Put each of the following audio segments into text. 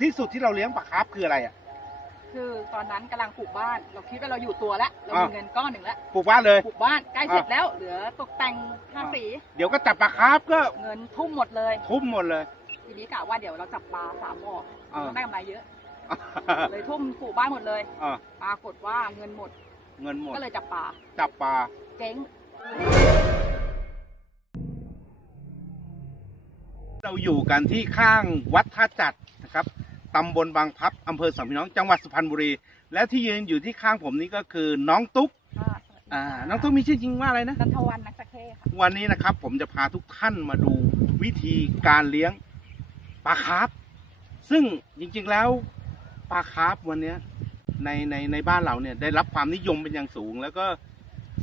ที่สุดที่เราเลี้ยงปลาคาร์ฟคืออะไรอะ คือตอนนั้นกำลังปลูกบ้าน เราคิดว่าเราอยู่ตัวแล้วเรามีอ่าเงินก้อนหนึ่งแล้วปลูกบ้านเลย ปลูกบ้านใกล้เสร็จแล้วเหลือตกแต่งทาสีเดี๋ยวก็จับปลาคาร์ฟก็เงินทุ่มหมดเลย ทุ่มหมดเลย ทีนี้กะว่าเดี๋ยวเราจับปลาสามบ่ออ่า ต้องได้กำไรเยอะ เลยทุ่มปลูกบ้านหมดเลย อ่าปรากฏว่าเงินหมดเงินหมดก็เลยจับปลาจับปลา เจ๊ง เราอยู่กันที่ข้างวัดท่าจัดนะครับ ตำบลบางพลับอำเภอสามพี่น้องจังหวัดสุพรรณบุรี และที่ยืนอยู่ที่ข้างผมนี้ก็คือน้องตุ๊กค่ะอ่าน้องตุ๊กมีชื่อจริงว่าอะไรนะ นันทวันนักสะเข้ค่ะ วันนี้นะครับผมจะพาทุกท่านมาดูวิธีการเลี้ยงปลาคาร์ฟซึ่งจริงๆแล้วปลาคาร์ฟวันเนี้ยในในในบ้านเราเนี่ยได้รับความนิยมเป็นอย่างสูง แล้วก็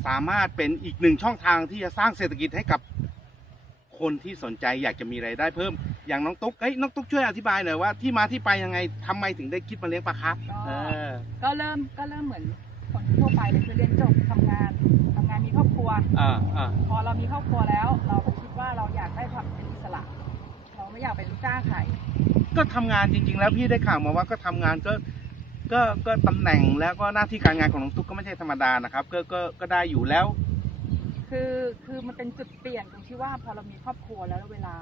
สามารถเป็นอีกหนึ่งช่องทางที่จะสร้างเศรษฐกิจให้กับคนที่สนใจอยากจะมีไรายได้เพิ่ม อย่างน้องตุ๊กเอ้ยน้องตุ๊กช่วยอธิบายหน่อยว่าที่มาที่ไปยังไงทำไมถึงได้คิดมาเลี้ยงปลาคาร์ฟก็ เออ ก็เริ่มก็เริ่มเหมือนคนทั่วไปเลยคือเรียนจบทำงานทำงานมีครอบครัว อ่าอ่าพอเรามีครอบครัวแล้ว เราก็คิดว่าเราอยากได้ความเป็นอิสระ เราไม่อยากเป็นลูกจ้างใครก็ทำงานจริง ๆ แล้วพี่ได้ข่าวมาว่าก็ทำงานก็ก็ก็ตำแหน่งแล้วก็หน้าที่การงานของน้องตุ๊กก็ไม่ใช่ธรรมดานะครับก็ก็ก็ได้อยู่แล้ว คือคือมันเป็นจุดเปลี่ยนตรงที่ว่าพอเรามีครอบครัวแล้วเวลา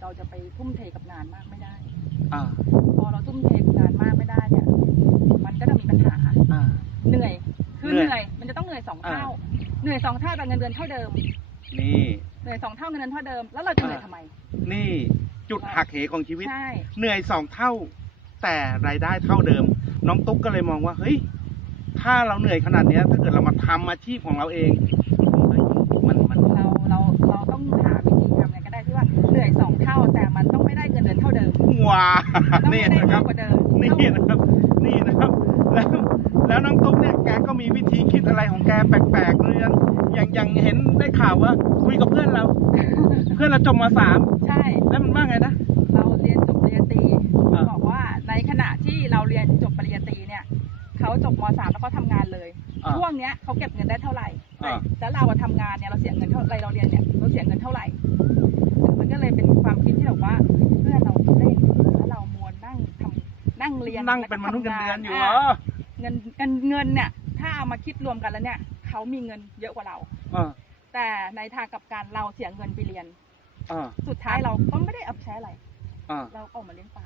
เราจะไปทุ่มเทกับงานมากไม่ได้ อ่า พอเราทุ่มเทกับงานมากไม่ได้เนี่ย มันก็จะมีปัญหา อ่า เหนื่อย คือเหนื่เหอยนื่อย มันจะต้องเหนื่อยสองอ่าเท่า เหนื่อยสองเท่าแต่เงินเดือนเท่าเดิม นี่ เหนื่อยสองเท่าเงินเดือนเท่าเดิม แล้วเราจะเหนื่อยอ่าทำไม นี่จุดหักเหของชีวิตใช่เหนื่อยสองเท่า แต่รายได้เท่าเดิม น้องตุ๊กก็เลยมองว่า เฮ้ย ถ้าเราเหนื่อยขนาดเนี้ยถ้าเกิดเรามาทำอาชีพของเราเองเฮ้ยมันมันเราเราเราต้องหาวิธี เหนื่อยสองเท่า แต่มันต้องไม่ได้เงินเดือนเท่าเดิมว้าต้องนี่ไม่ได้นะคมารักบ กว่าเดิมนี่นะครับ นี่นะครับ แล้ว แล้วน้องตุ๊กเนี่ย แกก็มีวิธีคิดอะไรของแกแปลกๆเลยนะอย่างอย่างเห็นได้ข่าวว่า คุยกับเพื่อนเรา เพื่อนเราจบมาสาม ใช่ แล้วมันว่าไงนะ เราเรียนจบปริญญาตรีอ่า บอกว่าในขณะที่เราเรียนจบปริญญาตรีเนี่ยเขาจบมสามแล้วก็ทำงานเลย อ่า ช่วงเนี้ยเขาเก็บเงินได้เท่าไหร่ อ่าแต่แล้วเราอะทำ นั่งเรียนนั่งแล้วก็เป็นมนุษย์เงินทำเดือนอยู่าเหรอเงินเงินเงินเนี่ย ถ้าเอามาคิดรวมกันแล้วเนี่ยเขามีเงินเยอะกว่าเราอ่าแต่ในทางกลับการเราเสียเงินไปเรียน อ่าสุดท้ายเราก็ไม่ได้เอาไปใช้อะไร อ่าเราออกมาเลี้ยงปลา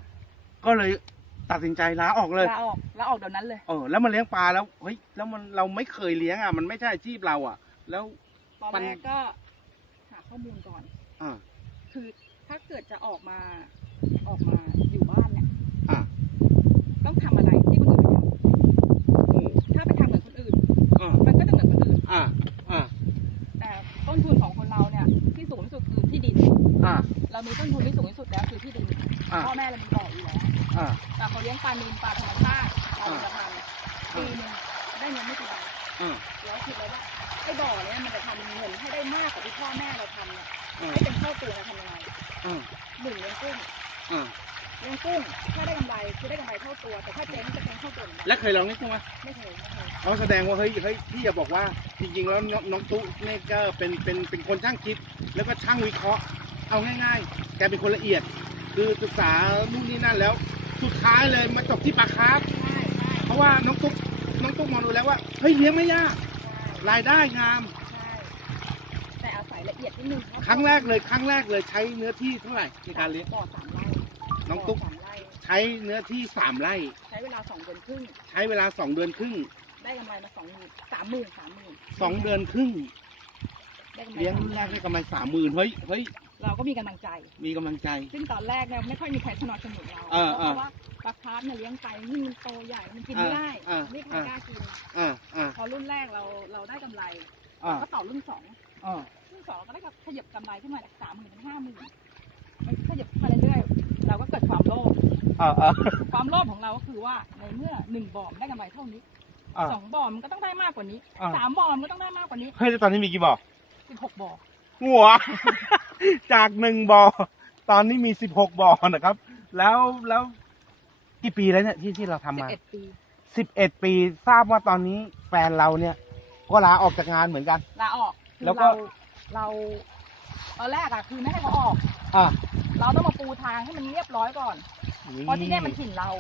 ก็เลยตัดสินใจลาออกเลยลาออกลาออกเดี๋ยวนั้นเลย เออแล้วมันเลี้ยงปลาแล้วเฮ้ยแล้วมันเราไม่เคยเลี้ยงอะมันไม่ใช่อาชีพเราอะ แล้ว ตอนมัน แรกก็หาข้อมูลก่อน อ่า คือถ้าเกิดจะออกมาออกมาอยู่บ้านเนี่ยอ่า ต้องทำอะไรที่คนอื่นไม่ทอืมำถ้าไปทำเหมือนคนอื่น อ่ามันก็จะเหมือนคนอื่น อ่าอ่าแต่ต้นทุนของคนเราเนี่ยที่สูงที่สุดคือที่ดิน อ่าเรามีต้นทุนที่สูงที่สุดแล้วคือที่ดิน อ่าพ่อแม่เรามีบ่ออยู่แล้ว อ่า แต่เขาเลี้ยงปลานิลปลาธรรมชาติปลาธรรมชาติปีหนึงได้เงินไม่กี่บาทอ่า แล้วคิดเลยว่าไอ้บ่อเนี่ยมันจะทำเงินให้ได้มากกว่าที่พ่อแม่เราทำเนี่ยอ่าให้เป็นเท่าตัวเราทำยังไงอ่าหนึ่งเลี้ยงกุ้งอ่า เลี้ยงกุ้งถ้าได้กำไรคือได้กำไรเท่าตัว แต่ถ้าเจ๊งจะเป็นเท่าตัวเหมือนกันแล้วเคยลองนี่ไหมไม่เคยไม่เคยเขาแสดงว่าเฮ้ยเฮ้ยพี่อย่าบอกว่าจริงๆแล้วน้องน้องตุ๊เนี่ยก็เป็นเป็นเป็นคนช่างคิด แล้วก็ช่างวิเคราะห์ เอาง่ายๆแกเป็นคนละเอียด คือศึกษานู่นนี่นั่นแล้ว สุดท้ายเลยมาจบที่ปลาคาร์ฟใช่ใช่เพราะว่าน้องตุ๊กน้องตุ๊กมองดูแล้วว่าเฮ้ยเลี้ยงไม่ยากรายได้งาม ใช่แต่อาศัยละเอียดนิดนึงครั้งแรกเลยครั้งแรกเลยใช้เนื้อที่เท่าไหร่ในการเลี้ยงบ่อสามไร่ น้องตุ๊กบ่สามไร่ใช้เนื้อที่สามไร่ ใช้เวลาสองเดือนครึ่ง ใช้เวลาสองเดือนครึ่งได้กำไรมาสองหมื่นสามหมื่นสามหมื่นสองเดือนครึ่งได้กำไรเลี้ยงรุ่นแรกได้กำไรสามหมื่นเฮ้ยเฮ้ยเราก็มีกำลังใจ มีกำลังใจ ซึ่งตอนแรกเนี่ยไม่ค่อยมีใครสนับสนุนเราเออเพเออราะว่าปลาคาร์ฟเนี่ยเลี้ยงไปนี่มันโตใหญ่มันกินไม่ได้เออเออ ไม่ใครกล้ากิน อ่าอ่าพอรุ่นแรกเราเราได้กำไรอ่าก็ต่อรุ่นสองอ่ารุ่นสองเราก็ได้ขยับกำไรขึ้นมาจากสามหมื่นเป็นห้าหมื่นมันขยับขึ้นมาเรื่อยๆ เราก็เกิดความโลภอ่าอ่าความโลภของเราก็คือว่าในเมื่อหนึ่งบ่อมนได้กำไรเท่านี้อ่า สองบ่อมนก็ต้องได้มากกว่านี้อ่า สามบ่อมนก็ต้องได้มากกว่านี้เฮ้ยแล้วตอนนี้มีกี่บ่อสิบหกบ่อหัว จากหนึ่งบ่อตอนนี้มีสิบหกบ่อนะครับ แล้วแล้วกี่ปีแล้วเนี่ยที่ที่เราทำสิบมาเอ็ดปีสิบเอ็ดปีทราบว่าตอนนี้แฟนเราเนี่ย ก็ลาออกจากงานเหมือนกัน ลาออกคือแล้วก็ เราเราตอนแรกอะคือไม่ให้เขาออก อ่า เราต้องมาปูทางให้มันเรียบร้อยก่อน เพราะที่เนี่ยมันถิ่นเรา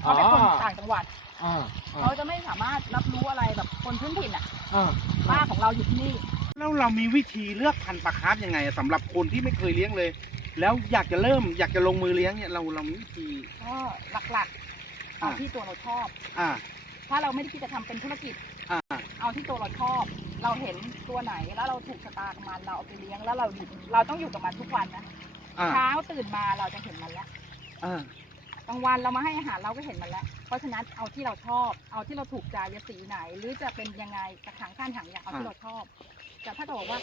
เขาเป็นคนต่างจังหวัดอ่าอ่าเขาจะไม่สามารถรับรู้อะไรแบบคนพื้นถิ่นอะอ่าบ้านของเราอยู่ที่นี่ แล้วเรามีวิธีเลือกพันธุ์ปลาคาร์ฟยังไงอะสำหรับคนที่ไม่เคยเลี้ยงเลย แล้วอยากจะเริ่มอยากจะลงมือเลี้ยงเนี่ยเราเรามีวิธี ก็หลักๆเอาอ่า ที่ตัวเราชอบ อ่า ถ้าเราไม่ได้คิดจะทำเป็นธุรกิจ อ่า เอาที่ตัวเราชอบ เราเห็นตัวไหนแล้วเราถูกชะตากับมันเราเอาไปเลี้ยงแล้วเราอยู่เราต้องอยู่กับมันทุกวันนะ อ่า เช้าตื่นมาเราจะเห็นมันแล้วอ่ากลางวันเรามาให้อาหารเราก็เห็นมันแล้ว เพราะฉะนั้นเอาที่เราชอบ เอาที่เราถูกใจจะสีไหน หรือจะเป็นยังไงกระถางข้างถังอย่างเอาที่เราชอบ แต่ถ้าจะบอกว่า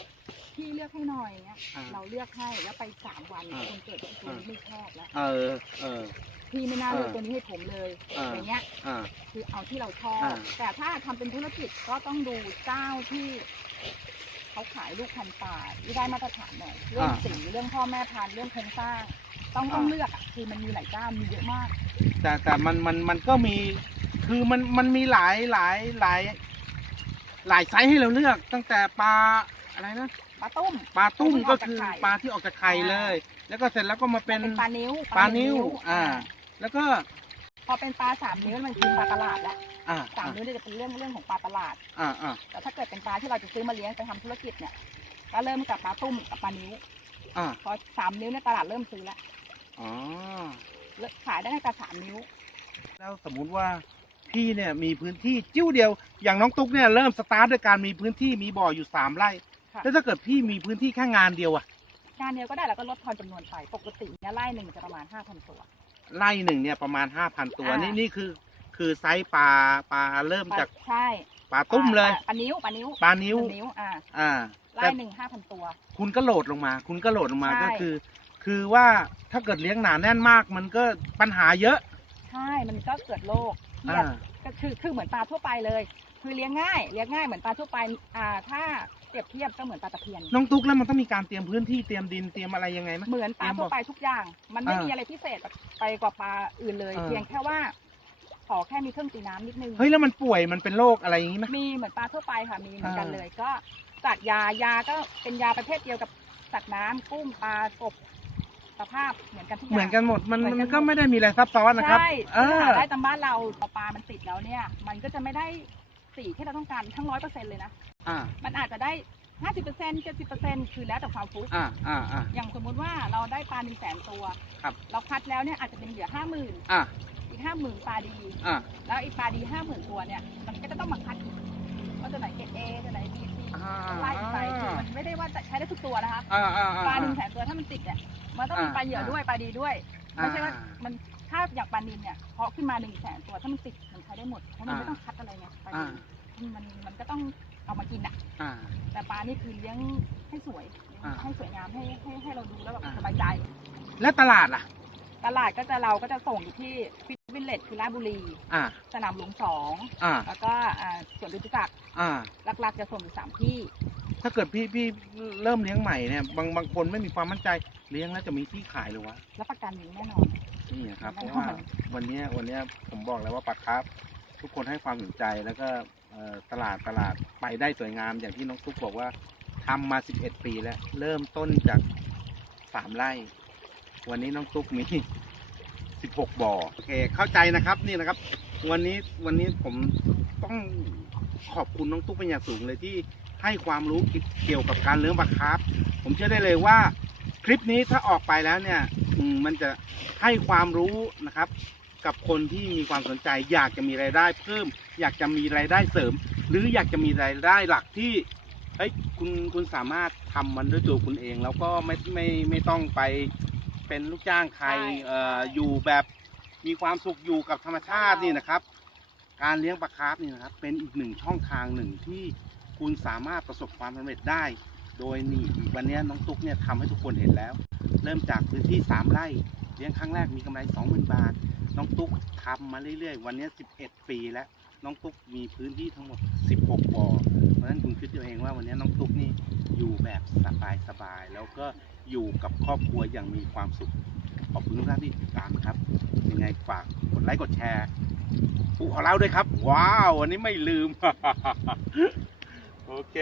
พี่เลือกให้หน่อยเงี้ย อ่า เราเลือกให้แล้วไปสามวันอ่า คนเกิดตัวนี้ไม่ชอบแล้ว เออเออ พี่ไม่น่าเลือกอ่า ตัวนี้ให้ผมเลยอ่าอย่างเงี้ย อ่า คือเอาที่เราชอบ อ่าแต่ถ้าทำเป็นธุรกิจก็ต้องดูเจ้าที่เขาขายลูกพันธุ์ป่าที่ได้มาตรฐานหน่อยเรื่องสีเรื่องพ่อแม่พันธุ์เรื่องโครงสร้าง ต้องต้องเลือกอะคือมันมีหลายเจ้ามีเยอะมาก แต่แต่มันมันมันก็มีคือมันมันมีหลายหลายหลาย หลายไซส์ให้เราเลือก ตั้งแต่ปลาอะไรนะปลาตุ้มปลาตุ้มปลาที่ก็ออกจากคือไข่ปลาที่ออกจากไข่เลย แล้วก็เสร็จแล้วก็มาเป็นเป็นปลานิ้วปลานิ้วอ่า แล้วก็ พอเป็นปลาสามนิ้วมันคือปลาตลาดแล้วอ่าสามนิ้วเนี่ยจะเป็นเรื่องเรื่องของปลาตลาด อ่าอ่าแต่ถ้าเกิดเป็นปลาที่เราจะซื้อมาเลี้ยงไปทำธุรกิจเนี่ยก็เริ่มกับปลาตุ้มกับปลานิ้วอ่าพอสามนิ้วเนี่ยตลาดเริ่มซื้อแล้วอ๋อเลิกขายได้ตั้งแต่สามนิ้ว แล้วสมมุติว่าพี่เนี่ยมีพื้นที่จิ้วเดียว อย่างน้องตุ๊กเนี่ยเริ่มสตาร์ทด้วยการมีพื้นที่มีบ่ออยู่สามไร่ค่ะแล้วถ้าเกิดพี่มีพื้นที่แค่งานเดียวอะงานเดียวก็ได้แล้วก็ลดทอนจำนวนไปปกติเนี่ยไร่หนึ่งจะประมาณห้าพันตัว ไร่หนึ่งเนี่ยประมาณห้าพันตัวอ่านี่ นี่นี่คือ คือไซส์ปลาปลาเริ่มจากใช่ปลาตุ้มเลยปลานิ้วปลานิ้วปลานิ้ว ปลานิ้วอ่าอ่าไร่แต่หนึ่งห้าพันตัว คุณก็โหลดลงมา คุณก็โหลดลงมาใช่ ก็คือ คือว่าถ้าเกิดเลี้ยงหนาแน่นมาก มันก็ปัญหาเยอะ ใช่มันก็เกิดโรคเครียอ่าดก็คือคือเหมือนปลาทั่วไปเลย คือเลี้ยงง่ายเลี้ยงง่ายเหมือนปลาทั่วไปอ่าถ้าเปรียบเทียบก็เหมือนปลาตะเพียน น้องตุ๊กแล้วมันต้องมีการเตรียมพื้นที่เตรียมดินเตรียมอะไรยังไงไหม เหมือนปลาทั่วไปทุกอย่าง มันไม่อ่ามีมีอะไรพิเศษไปกว่าปลาอื่นเลยอ่าเพียงแค่ว่าขอแค่มีเครื่องตีน้ำนิดนึง เฮ้ยแล้วมันป่วยมันเป็นโรคอะไรอย่างนี้ไหม มีเหมือนปลาทั่วไปค่ะมีเหมือนกันอ่าเลย ก็จัดยายาก็เป็นยาประเภทเดียวกับสัตว์น้ำกุ้งปลากบสภาพเหมือนกันทุกอย่าง เหมือนกันหมดมันเหมือนกันมันก็หมดไม่ได้มีอะไรซับซ้อนนะครับ ใช่เอคืออหาได้ตามบ้านเราพอปลามันติดแล้วเนี่ย มันก็จะไม่ได้ สีที่เราต้องการทั้งร้อยเปอร์เซ็นเลยนะ อ่า มันอาจจะได้ห้าสิบเปอร์เซ็นต์เจ็ดสิบเปอร์เซ็นต์คือแล้วแต่ความฟุกอ่า อ่า อ่า อย่างสมมุติว่าเราได้ปลาหนึ่งแสนตัว ครับ เราคัดแล้วเนี่ยอาจจะเป็นเหลือห้าหมื่นอ่า อีกห้าหมื่นปลาดี อ่า แล้วอีกปลาดีห้าหมื่นตัวเนี่ย มันก็จะต้องมาคัดอีกว่าตัวไหนเกรดเอตัวไหนบีซีอ่าไล่ไปคือมันไม่ได้ว่าจะใช้ได้ทุกตัวนะคะ อ่าอ่าปลาหนึ่งแสนตัวถ้ามันติดเนี่ยมันต้องมีอ่าปลาเหยื่อด้วยปลาดีด้วย ไม่ใช่ว่าอ่ามัน ถ้าอย่างปลานินเนี่ยเพาะขึ้นมาหนึ่งแสนตัวถ้ามันติดมันใช้ได้หมดเพราะมันอ่าไม่ต้องคัดอะไรไงปลาอ่านินมันมันก็ต้องเอามากินอะอ่า แต่ปลานี่คือเลี้ยงให้สวยอ่า ให้สวยงามให้ให้ให้เราดูแล้วแบบอ่าสบายใจ แล้วตลาดล่ะ ตลาดก็จะเราก็จะส่งอยู่ที่ฟิตวิลเลจคือราชบุรี อ่า สนามหลวงสองอ่า แล้วก็อ่าสวนดุจจักรอ่า หลักๆจะส่งอยู่สามที่ ถ้าเกิดพี่พี่เริ่มเลี้ยงใหม่เนี่ย บางบางคนไม่มีความมั่นใจเลี้ยงแล้วจะมีที่ขายหรือวะ รับประกันอยู่แน่นอน นี่นะครับเพแน่ราะนอนว่าวันเนี้ยวันเนี้ยผมบอกแล้วว่าปลาคาร์ฟทุกคนให้ความสนใจแล้วก็เอ่อตลาดตลาดไปได้สวยงามอย่างที่น้องตุ๊กบอกว่าทำมา 11 ปีแล้ว เริ่มต้นจากสามไร่ วันนี้น้องตุ๊กมี 16 บ่อโอเค เข้าใจนะครับนี่นะครับ วันนี้วันนี้ผมต้องขอบคุณน้องตุ๊กเป็นอย่างสูงเลยที่ให้ความรู้เกี่ยวกับการเลี้ยงปลาคาร์ฟผมเชื่อได้เลยว่า คลิปนี้ถ้าออกไปแล้วเนี่ย อืมมันจะให้ความรู้นะครับ กับคนที่มีความสนใจ อยากจะมีรายได้เพิ่ม อยากจะมีรายได้เสริม หรืออยากจะมีรายได้หลักที่เฮ้ยคุณคุณสามารถทำมันด้วยตัวคุณเอง แล้วก็ไม่ไม่ไม่ต้องไปเป็นลูกจ้างใครใช่เอ่ออยู่แบบมีความสุขอยู่กับธรรมชาตินี่นะครับ การเลี้ยงปลาคาร์ฟนี่นะครับ เป็นอีกหนึ่งช่องทางหนึ่งที่คุณสามารถประสบความสำเร็จได้ โดยนี่วันนี้น้องตุ๊กเนี่ยทำให้ทุกคนเห็นแล้ว เริ่มจากพื้นที่ 3 ไร่เลี้ยงครั้งแรกมีกำไร 20,000 บาท น้องตุ๊กทำมาเรื่อยๆ วันนี้ 11 ปีแล้ว น้องตุ๊กมีพื้นที่ทั้งหมด 16บ่อเพราะฉะนั้นคุณคิดตัวเองว่าวันนี้น้องตุ๊กนี่อยู่แบบสบายๆแล้วก็อยู่กับครอบครัวอย่างมีความสุขขอบคุณทุกท่านที่ติดตามนะครับ ยังไงฝากกดไลค์กดแชร์ผู้ขอเล่าด้วยครับ ว้าว วันนี้ไม่ลืม โอเค